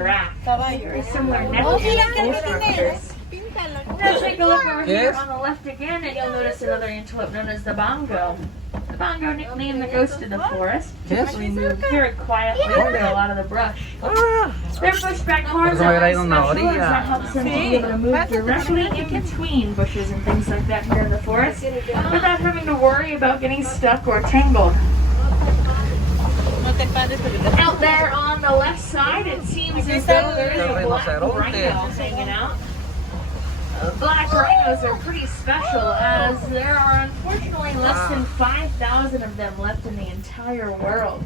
giraffe. Very similar neck and structures. Now take a look over here on the left again, and you'll notice another antelope known as the bongo. The bongo, nicknamed the ghost of the forest, typically moves very quietly through a lot of the brush. Their bushback horns are very special as that helps them to be able to move directly in between bushes and things like that here in the forest without having to worry about getting stuck or tangled. Out there on the left side, it seems as though there is a black rhino hanging out. Black rhinos are pretty special as there are unfortunately less than 5,000 of them left in the entire world.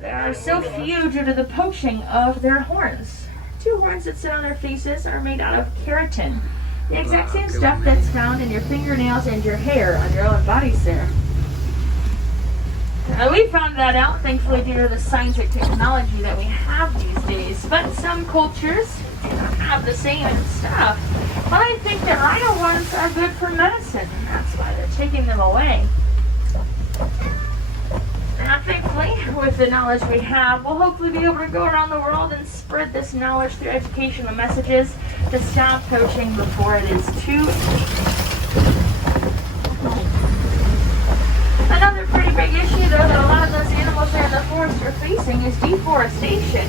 There are so few due to the poaching of their horns. Two horns that sit on their faces are made out of keratin, the exact same stuff that's found in your fingernails and your hair on your own bodies there. We found that out, thankfully, due to the science and technology that we have these days. But some cultures do not have the same stuff. But I think that rhino horns are good for medicine. That's why they're taking them away. Now, thankfully, with the knowledge we have, we'll hopefully be able to go around the world and spread this knowledge through educational messages to stop poaching before it is too late. Another pretty big issue, though, that a lot of those animals there in the forest are facing is deforestation.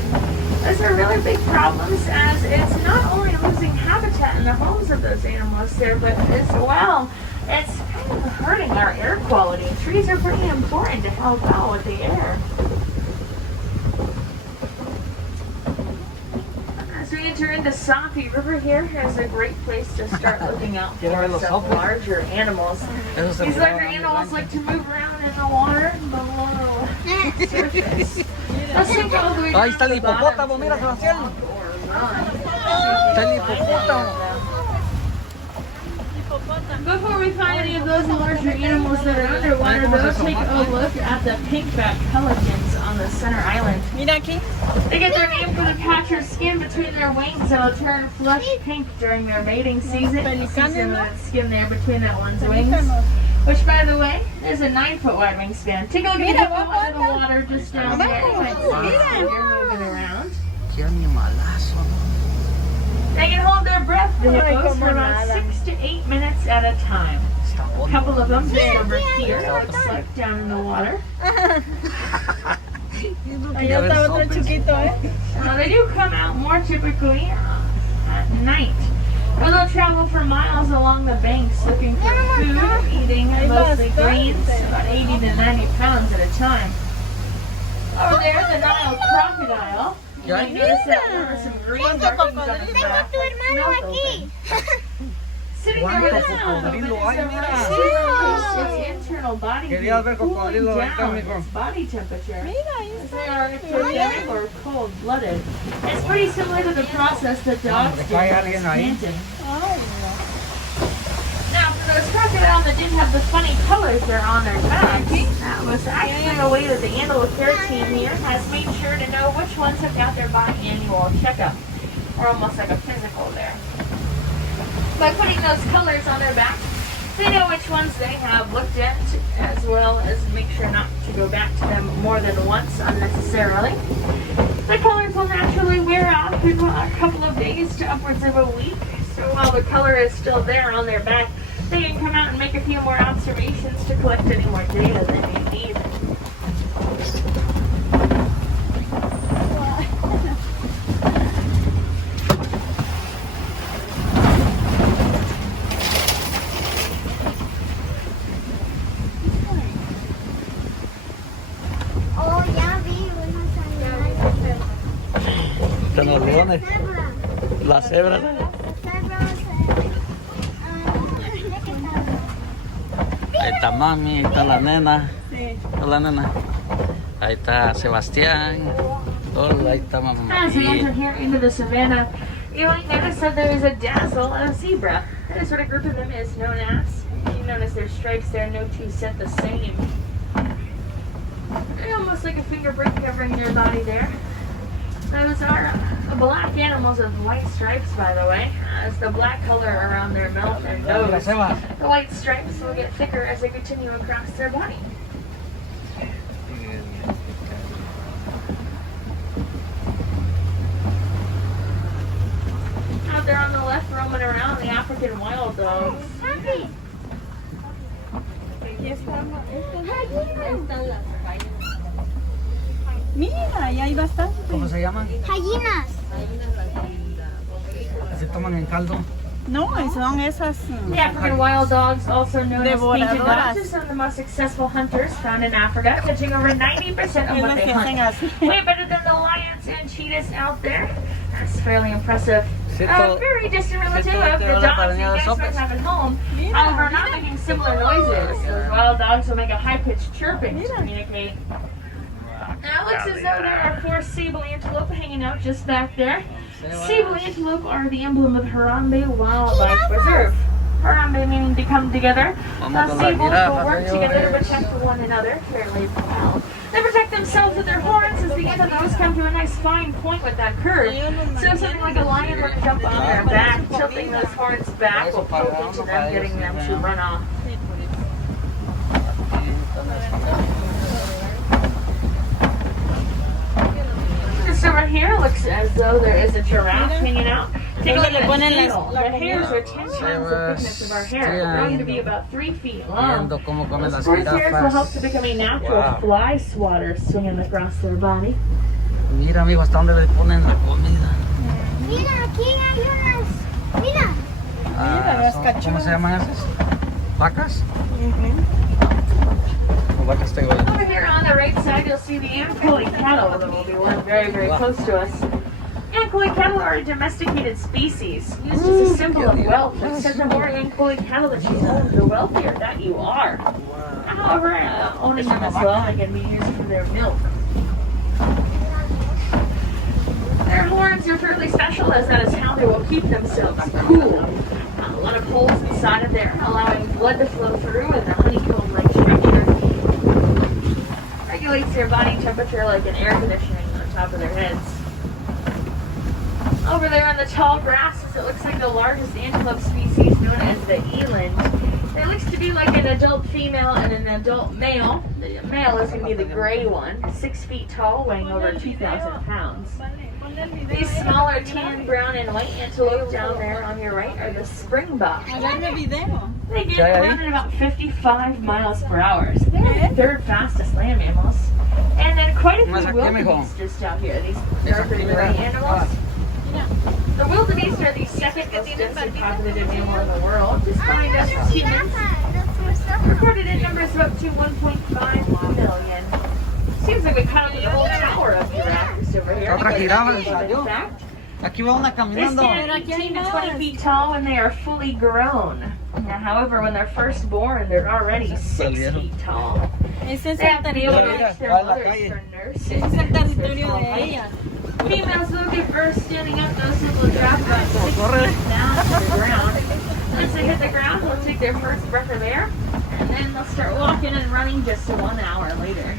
Those are really big problems as it's not only losing habitat in the homes of those animals there, but as well, it's kind of hurting our air quality. Trees are pretty important to help out with the air. As we enter into Sapi River here, here's a great place to start looking out for some larger animals. These larger animals like to move around in the water below the surface. Ahí está el hipopótamo, mira Sebastián. Está el hipopótamo. Before we find any of those larger animals that are underwater, though, take a look at the pink-backed pelicans on the center island. They get their name from the patch of skin between their wings that will turn flush pink during their mating season. You see some of that skin there between that one's wings. Which, by the way, is a 9-foot wide wingspan. Take a look at the one in the water just down there. You might see you're moving around. They can hold their breath, the hippos, for about 6 to 8 minutes at a time. A couple of them just over here, like down in the water. They do come out more typically at night. Or they'll travel for miles along the banks looking for food, eating mostly greens, about 80 to 90 pounds at a time. Over there, the Nile crocodile. You might notice that there are some green markings on his back. Mouth open. Sitting there with his its internal body heat cooling down its body temperature. As they are hypothermic or cold-blooded. It's pretty similar to the process that dogs do when planted. Now, for those crocodiles that didn't have the funny colors there on their backs, that was actually a way that the animal care team here has made sure to know which ones have got their biannual checkup, or almost like a physical there. By putting those colors on their back, they know which ones they have looked at, as well as make sure not to go back to them more than once unnecessarily. The colors will naturally wear off in a couple of days to upwards of a week, so while the color is still there on their back, they can come out and make a few more observations to collect any more data they may need. Están los leones, las cebras. Ahí está mami, ahí está la nena. Hola nena. Ahí está Sebastián. Hola, ahí está mamá. As we enter here into the savannah, you might notice that there is a dazzle and a zebra. That is what a group of them is known as. You notice their stripes there, no two set the same. They're almost like a fingerprint covering their body there. Those are black animals with white stripes, by the way, as the black color around their mouth and nose. The white stripes will get thicker as they continue across their body. roaming around the African wild dogs. Mira, y hay bastante. ¿Cómo se llaman? Gallinas. Se toman en caldo. No, son esas. The African wild dogs, also known as painted Devoradoras. dogs, are some of the most successful hunters found in Africa, catching over 90% of what they hunt. Way better than the lions and cheetahs out there. That's fairly impressive. A very distant relative of the dogs you guys might have at home. However, not making similar noises. Those wild dogs will make a high-pitched chirping to communicate. Now it looks as though there are 4 sable antelope hanging out just back there. Sable antelope are the emblem of Harambe Wildlife Reserve. Harambe meaning to come together. Sables will work together to protect one another fairly well. They protect themselves with their horns as the end of those come to a nice fine point with that curve. So something like a lion were to jump on their back, tilting those horns back will poke into them, getting them to run off. Just over here looks as though there is a giraffe hanging out. Take a look at the tail. The hairs are 10 times the thickness of our hair. They're going to be about 3 feet long. Viendo cómo comen las Sports hairs will help jirafas. to become a natural fly swatter swinging across their body. Mira, amigo, hasta dónde le ponen la comida. Mira, aquí hay unas. Mira. las ¿Cómo cachuras. se llaman esas? ¿Vacas? ¿O vacas tengo ahí? Over here on the right side, you'll see the Ankoli cattle that will be one very, very close to us. Ankoli cattle are a domesticated species, used as a symbol of wealth. It says the more Ankoli cattle that you own, the wealthier that you are. However, owning them as well, they can be used for their milk. Their horns are fairly special, as that is how they will keep themselves cool. A lot of holes inside of there, allowing blood to flow through, and the honeycomb-like structure regulates their body temperature like an air conditioning on top of their heads. Over there in the tall grasses, it looks like the largest antelope species known as the eland. There looks to be like an adult female and an adult male. The male is going to be the gray one, 6 feet tall, weighing over 2,000 pounds. These smaller tan, brown, and white antelope down there on your right are the springboks. Agarre video. They get around at about 55 miles per hour. So they're the third fastest land mammals. And then quite a few wildebeest just out here. These darker gray animals. The wildebeest are the second most densely populated mammal in the world, just behind us as humans. Recorded in numbers of up to 1.5 million. Seems like we cut up the whole tower of giraffes over here. Otra jirafa. In fact, Aquí va una they caminando. stand 18 to 20 feet tall when they are fully grown. Now, however, when they're first born, they're already 6 feet tall. Ese es They have el to be able to territorio. reach their mothers for nursing. Ese es el territorio de ellas. Females will give birth standing up. Those will drop about 6 feet down to the ground. Once they hit the ground, they'll take their first breath of air, and then they'll start walking and running just 1 hour later.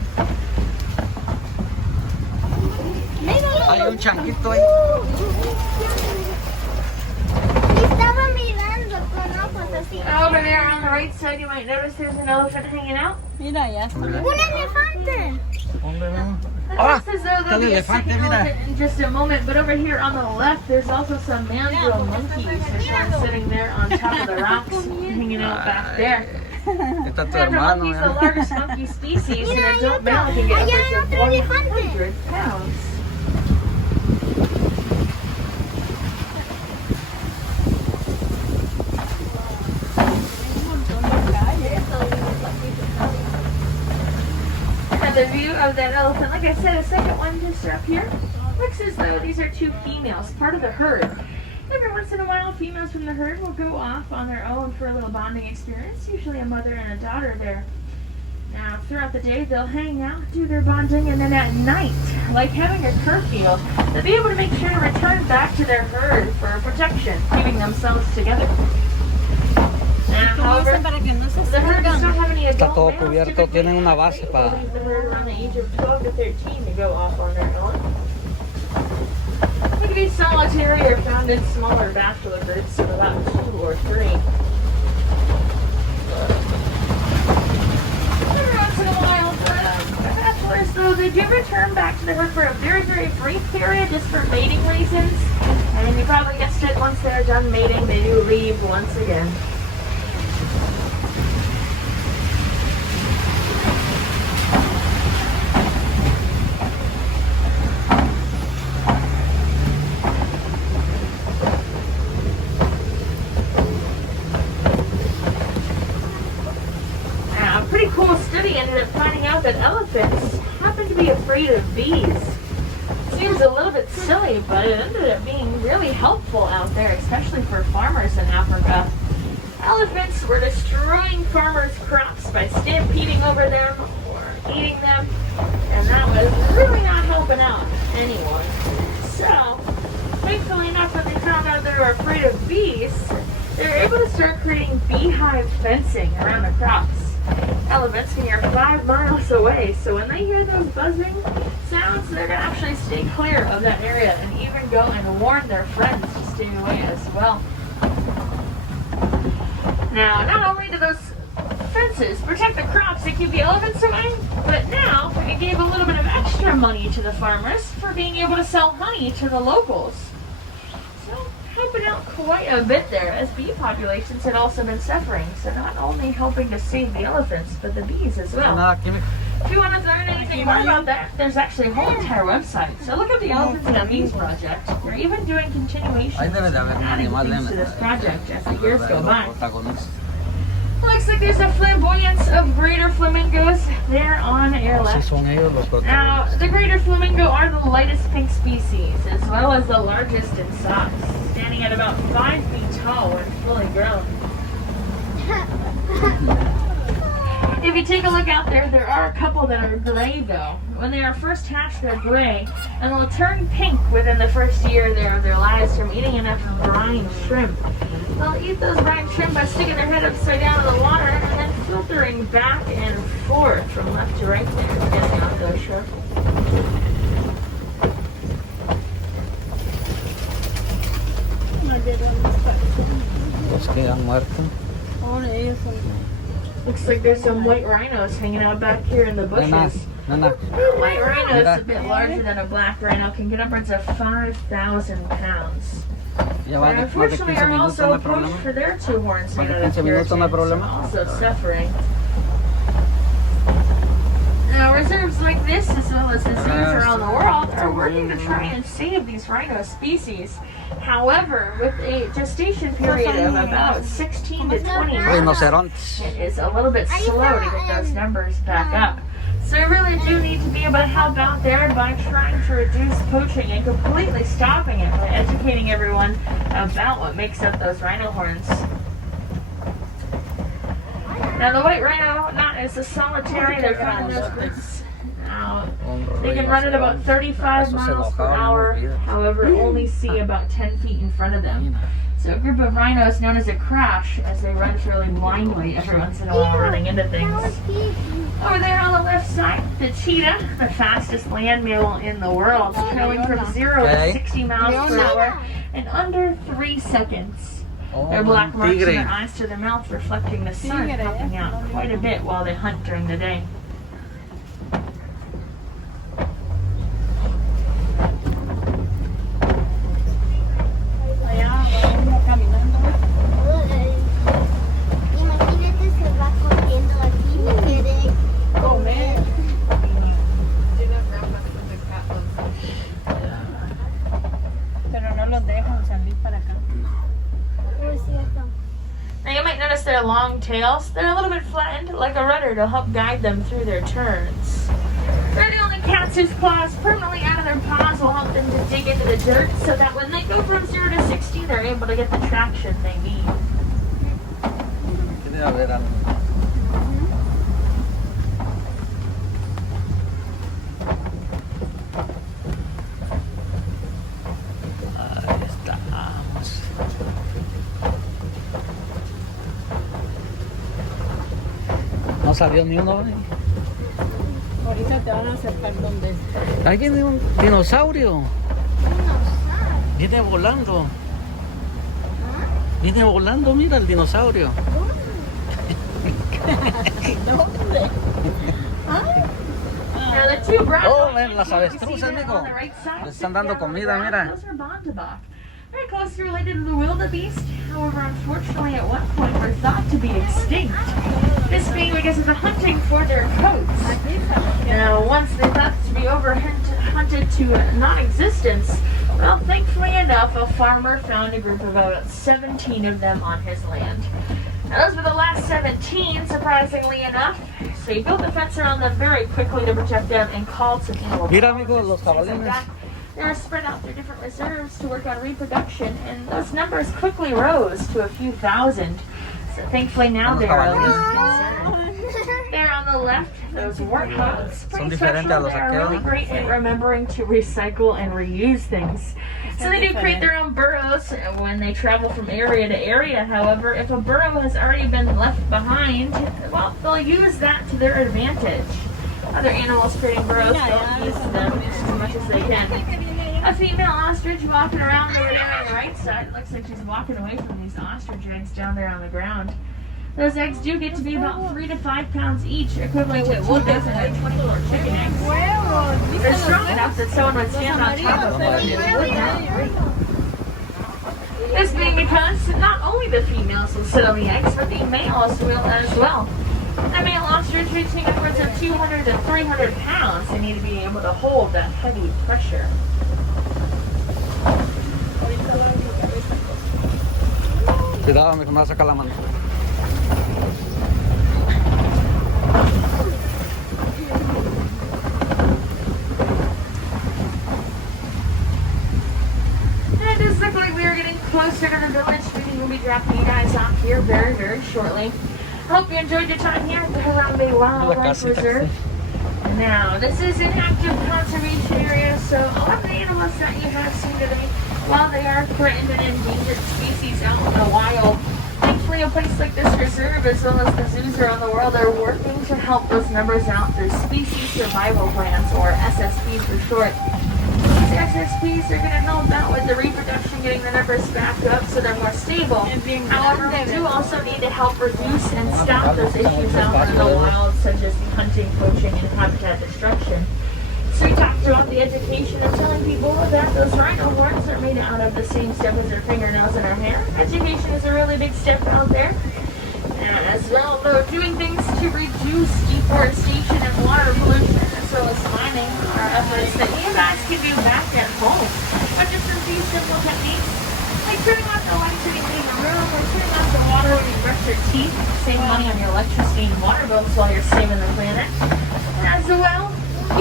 Hay un changuito ahí. Estaba mirando con ojos así. Over there on the right side, you might notice there's an elephant hanging out. Mira, ya está. Un elefante. ¿Dónde ven? It Ah, looks as though there'll está el be a elefante, second mira. elephant in just a moment, but over here on the left, there's also some mandrill monkeys. There's one sitting there on top of the rocks, hanging out back there. Está tu The hermano. monkey is the ¿eh? largest monkey species, and Mira, hay adult otro. male can get Allá hay upwards of otro elefante. 100 pounds. The view of that elephant, like I said, a second one just up here. Looks as though these are 2 females, part of the herd. Every once in a while, females from the herd will go off on their own for a little bonding experience, usually a mother and a daughter there. Now, throughout the day, they'll hang out, do their bonding, and then at night, like having a curfew, they'll be able to make sure to return back to their herd for protection, keeping themselves together. Now, however, Para que no se the herd does not have any Está adult todo males. cubierto, Typically, tienen una base they para... leave the herd around the age of 12 to 13 to go off on their own. They can be solitary or found in smaller bachelor groups of about 2 or 3. Every once in a while, the bachelors, though, they do return back to the herd for a very, very brief period just for mating reasons. And you probably guessed it, once they're done mating, they do leave once again. Now, a pretty cool study ended up finding out that elephants happen to be afraid of bees. Seems a little bit silly, but it ended up being really helpful out there, especially for farmers in Africa. Elephants were destroying farmers' crops by stampeding over them or eating them, and that was really not helping out anyone. So, thankfully enough, when they found out they were afraid of bees, they were able to start creating beehive fencing around the crops. Elephants can hear 5 miles away, so when they hear those buzzing sounds, they're going to actually stay clear of that area and even go and warn their friends to stay away as well. Now, not only do those fences protect the crops and keep the elephants away, but now it gave a little bit of extra money to the farmers for being able to sell honey to the locals. So, helping out quite a bit there, as bee populations had also been suffering. So not only helping to save the elephants, but the bees as well. If you want to learn anything more about that, there's actually a whole entire website. So look up the Elephants and the Bees project. We're even doing continuations and adding things to this project as the years go by. Looks like there's a flamboyance of greater flamingos there on air left. Now, the greater flamingo are the lightest pink species, as well as the largest in size, standing at about 5 feet tall when fully grown. If you take a look out there, there are a couple that are gray though. When they are first hatched, they're gray, and they'll turn pink within the first year of their lives from eating enough brine shrimp. They'll eat those brine shrimp by sticking their head upside down in the water and then filtering back and forth from left to right there, getting out those shrimp. Los que han muerto. Looks like there's some white rhinos hanging out back here in the bushes. White rhino is a bit larger than a black rhino, can get upwards of 5,000 pounds. They unfortunately are also approached for their 2 horns made out of keratin, also suffering. Now, reserves like this, as well as the zoos around the world, are working to try and save these rhino species. However, with a gestation period of about 16 to 20 months, it is a little bit slow to get those numbers back up. So we really do need to be able to help out there by trying to reduce poaching and completely stopping it by educating everyone about what makes up those rhino horns. Now the white rhino, not as a solitary, they're found in those groups. Now, they can run at about 35 miles per hour, however, only see about 10 feet in front of them. So a group of rhinos known as a crash, as they run fairly blindly every once in a while, running into things. Over there on the left side, the cheetah, the fastest land mammal in the world, going from 0 to 60 miles per hour in under 3 seconds. Their black marks in their eyes to their mouth reflecting the sun, helping out quite a bit while they hunt during the day. Imagínate, se va corriendo así, me quedé comer. Pero no los dejan salir para acá. Es cierto. Now you might notice their long tails. They're a little bit flattened, like a rudder, to help guide them through their turns. They're the only cats whose claws permanently out of their paws will help them to dig into the dirt, so that when they go from 0 to 60, they're able to get the traction they need. Ahí estamos. No salió ni uno. Ahorita te van a acercar donde. Ahí viene un dinosaurio. Viene volando. Viene volando, mira el dinosaurio. ¿Dónde? Now the two brown Oh, ones ven las you can see avestruces, there amigo. on the right side, Le están dando together on the comida, ground, mira. those are bontebok. Very closely related to the wildebeest, however, unfortunately, at one point were thought to be extinct. This being because of the hunting for their coats. Now, once they thought to be hunted to non-existence, well, thankfully enough, a farmer found a group of about 17 of them on his land. Now, those were the last 17, surprisingly enough. So he built a fence around them very quickly to protect them and called some animal Mira, amigo, los like jabalines. that. They were spread out through different reserves to work on reproduction, and those numbers quickly rose to a few thousand. So thankfully now they are at least concerned. There on the left, those warthogs. Pretty special. They are really great at remembering to recycle and reuse things. So they do create their own burrows when they travel from area to area. However, if a burrow has already been left behind, well, they'll use that to their advantage. Other animals creating burrows don't use them as much as they can. A female ostrich walking around over there on the right side. It looks like she's walking away from these ostrich eggs down there on the ground. Those eggs do get to be about 3 to 5 pounds each, equivalent to 2 dozen of 24 chicken eggs. They're strong enough that someone would stand on top of them and would not. This being because not only the females will sit on the eggs, but the males will as well. A male ostrich reaching upwards of 200 to 300 pounds, they need to be able to hold that heavy pressure. Cuidado, mijo, no saca la mano. It does look like we are getting closer to the village. We'll be dropping you guys off here very, very shortly. I hope you enjoyed your time here at the Harambe Wildlife Reserve. Now, this is an active conservation area, so a lot of the animals that you have seen today, while they are threatened and endangered species out in the wild, thankfully a place like this reserve, as well as the zoos around the world, are working to help those numbers out through species survival plans, or SSPs for short. These SSPs are going to help out with the reproduction, getting the numbers back up so they're more stable. However, we do also need to help reduce and stop those issues out in the wild, such as the hunting, poaching, and habitat destruction. So we talked about the education of telling people that those rhino horns are made out of the same stuff as our fingernails and our hair. Education is a really big step out there. And as well, though, doing things to reduce deforestation and water pollution, as well as mining, are efforts that you guys can do back at home. But just some few simple techniques, like turning off the lights when you leave the room, or turning off the water when you brush your teeth, save money on your electricity and water bills while you're saving the planet. And as well,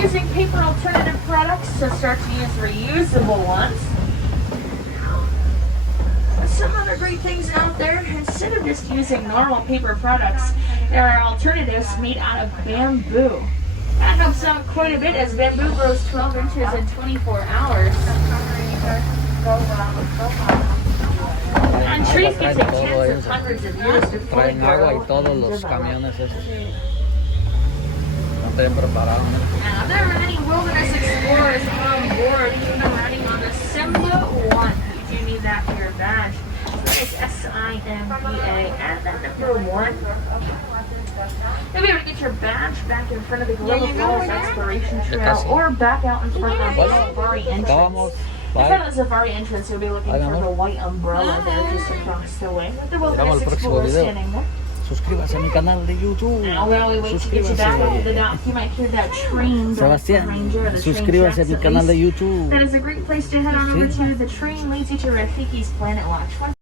using paper alternative products to start to use reusable ones. Some other great things out there, instead of just using normal paper products, there are alternatives made out of bamboo. That helps out quite a bit as bamboo grows 12 inches in 24 hours. And trees can take tens of hundreds of years to fully Traen agua grow y todos and los develop. camiones esos. No estén preparados, ¿no? Now, there are many wilderness explorers on board, even riding on the Simba 1. You do need that for your badge. That is SIMBA. Add that number 1. You'll be able to get your badge back in front of the Gorilla Falls Exploration Trail or back out in front of the safari entrance. Estábamos. In front of the safari entrance, you'll be looking for the white umbrella there just across the way. With the wilderness explorer standing there. Suscríbase a mi canal de YouTube. Now, while we wait to get you back over the dock, you might hear that train Sebastián, behind you, or the train suscríbase a tracks mi at canal de least. YouTube. That is a great place to head on over to. The train leads you to Rafiki's Planet Watch.